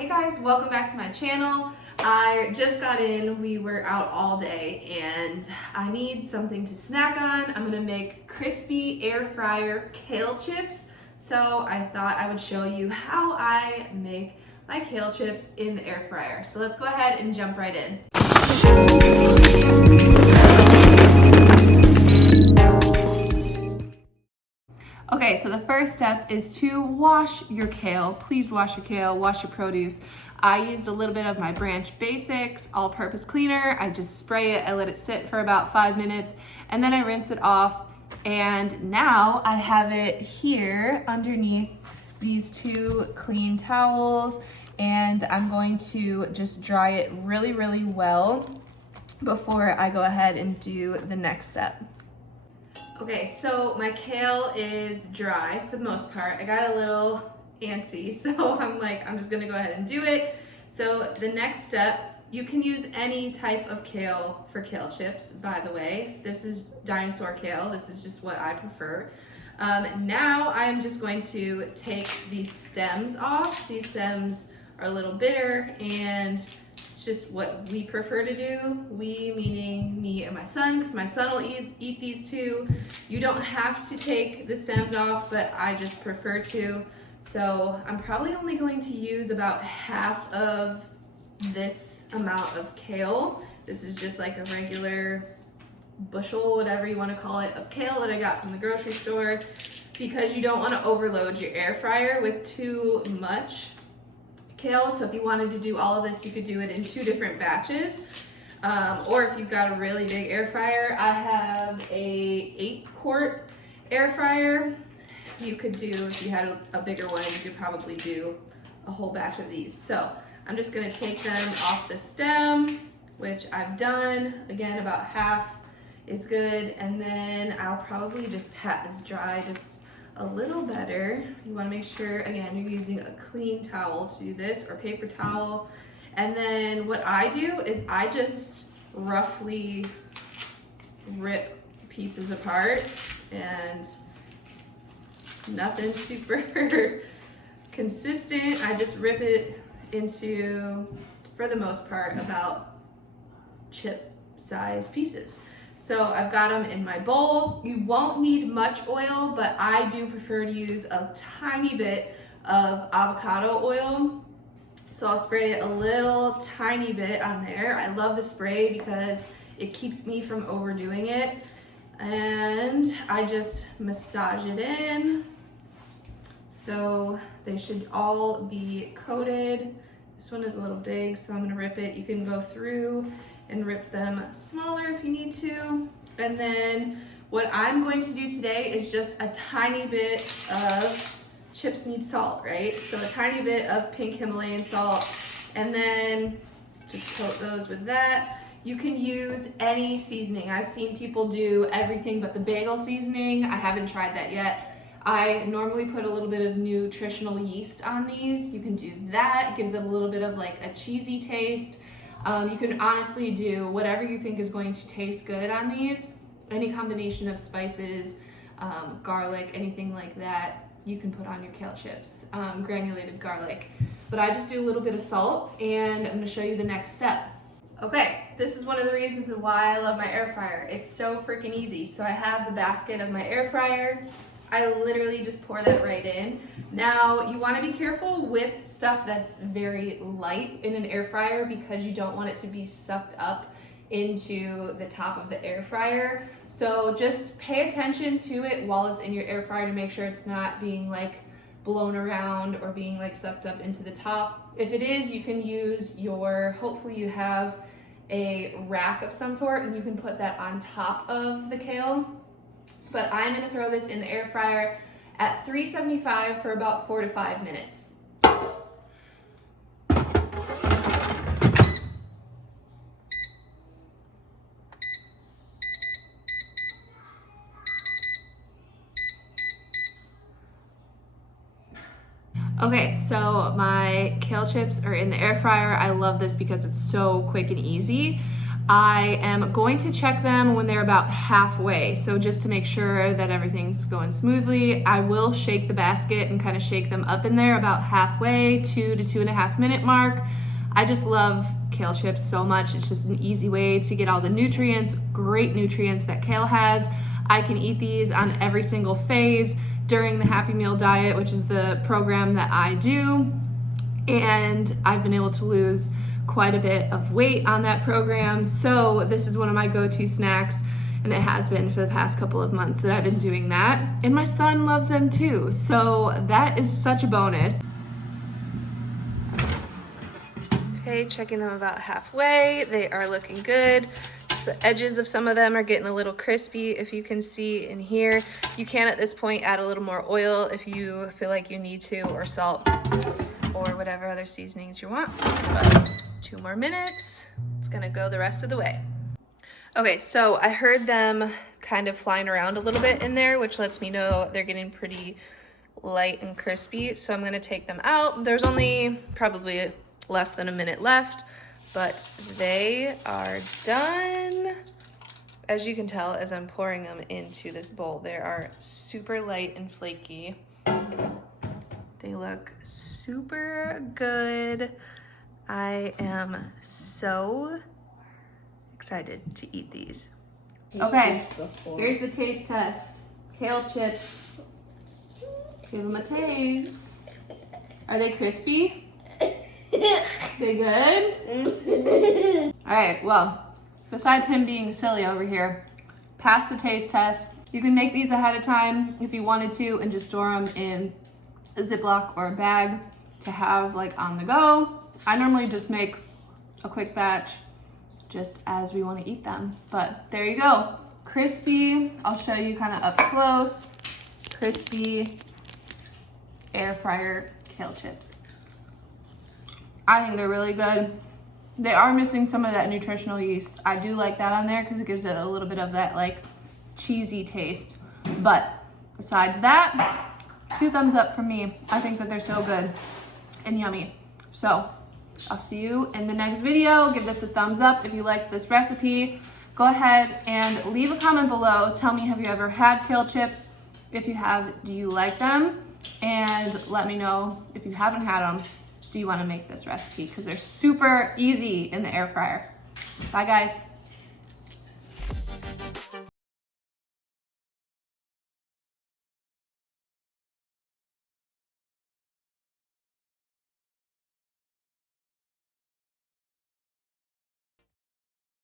Hey guys, welcome back to my channel. I just got in, we were out all day and I need something to snack on. I'm gonna make crispy air fryer kale chips. So I thought I would show you how I make my kale chips in the air fryer. So let's go ahead and jump right in. Okay, so the first step is to wash your kale. Please wash your kale, wash your produce. I used a little bit of my Branch Basics all-purpose cleaner. I just spray it, I let it sit for about 5 minutes, and then I rinse it off. And now I have it here underneath these two clean towels, and I'm going to just dry it really, really well before I go ahead and do the next step. Okay, so my kale is dry for the most part. I got a little antsy, so I'm just gonna go ahead and do it. So the next step, you can use any type of kale for kale chips, by the way. This is dinosaur kale. This is just what I prefer. Now I'm just going to take these stems off. These stems are a little bitter and just what we prefer to do. We meaning me and my son, because my son will eat these too. You don't have to take the stems off, but I just prefer to. So I'm probably only going to use about half of this amount of kale. This is just like a regular bushel, whatever you want to call it, of kale that I got from the grocery store, because you don't want to overload your air fryer with too much kale. So if you wanted to do all of this, you could do it in 2 different batches. Or if you've got a really big air fryer, I have a 8-quart air fryer. You could do, if you had a bigger one, you could probably do a whole batch of these. So I'm just gonna take them off the stem, which I've done. Again, about half is good. And then I'll probably just pat this dry just a little better. You want to make sure, again, you're using a clean towel to do this, or paper towel. And then what I do is I just roughly rip pieces apart, and nothing super consistent. I just rip it into, for the most part, about chip size pieces. So I've got them in my bowl. You won't need much oil, but I do prefer to use a tiny bit of avocado oil. So I'll spray a little tiny bit on there. I love the spray because it keeps me from overdoing it. And I just massage it in. So they should all be coated. This one is a little big, so I'm gonna rip it. You can go through and rip them smaller if you need to. And then what I'm going to do today is just a tiny bit of, chips need salt, right? So a tiny bit of pink Himalayan salt, and then just coat those with that. You can use any seasoning. I've seen people do everything but the bagel seasoning. I haven't tried that yet. I normally put a little bit of nutritional yeast on these. You can do that. It gives it a little bit of like a cheesy taste. You can honestly do whatever you think is going to taste good on these. Any combination of spices, garlic, anything like that, you can put on your kale chips, granulated garlic. But I just do a little bit of salt, and I'm gonna show you the next step. Okay, this is one of the reasons why I love my air fryer. It's so freaking easy. So I have the basket of my air fryer. I literally just pour that right in. Now, you wanna be careful with stuff that's very light in an air fryer, because you don't want it to be sucked up into the top of the air fryer. So just pay attention to it while it's in your air fryer to make sure it's not being like blown around or being like sucked up into the top. If it is, you can use your, hopefully you have a rack of some sort, and you can put that on top of the kale. But I'm gonna throw this in the air fryer at 375 for about 4 to 5 minutes. Okay, so my kale chips are in the air fryer. I love this because it's so quick and easy. I am going to check them when they're about halfway. So just to make sure that everything's going smoothly, I will shake the basket and kind of shake them up in there about halfway, 2 to 2.5 minute mark. I just love kale chips so much. It's just an easy way to get all the nutrients, great nutrients that kale has. I can eat these on every single phase during the Happy Meal diet, which is the program that I do. And I've been able to lose quite a bit of weight on that program. So this is one of my go-to snacks, and it has been for the past couple of months that I've been doing that. And my son loves them too. So that is such a bonus. Okay, checking them about halfway. They are looking good. So the edges of some of them are getting a little crispy, if you can see in here. You can at this point add a little more oil if you feel like you need to, or salt, or whatever other seasonings you want. But 2 more minutes, it's gonna go the rest of the way. Okay, so I heard them kind of flying around a little bit in there, which lets me know they're getting pretty light and crispy. So I'm gonna take them out. There's only probably less than a minute left, but they are done. As you can tell, as I'm pouring them into this bowl, they are super light and flaky. They look super good. I am so excited to eat these. Okay, here's the taste test. Kale chips. Give them a taste. Are they crispy? They good? All right, well, besides him being silly over here, pass the taste test. You can make these ahead of time if you wanted to and just store them in a Ziploc or a bag to have like on the go. I normally just make a quick batch just as we want to eat them. But there you go. Crispy. I'll show you kind of up close. Crispy air fryer kale chips. I think they're really good. They are missing some of that nutritional yeast. I do like that on there because it gives it a little bit of that like cheesy taste. But besides that, 2 thumbs up from me. I think that they're so good and yummy. So I'll see you in the next video. Give this a thumbs up if you like this recipe. Go ahead and leave a comment below. Tell me, have you ever had kale chips? If you have, do you like them? And let me know if you haven't had them, do you want to make this recipe? Because they're super easy in the air fryer. Bye guys.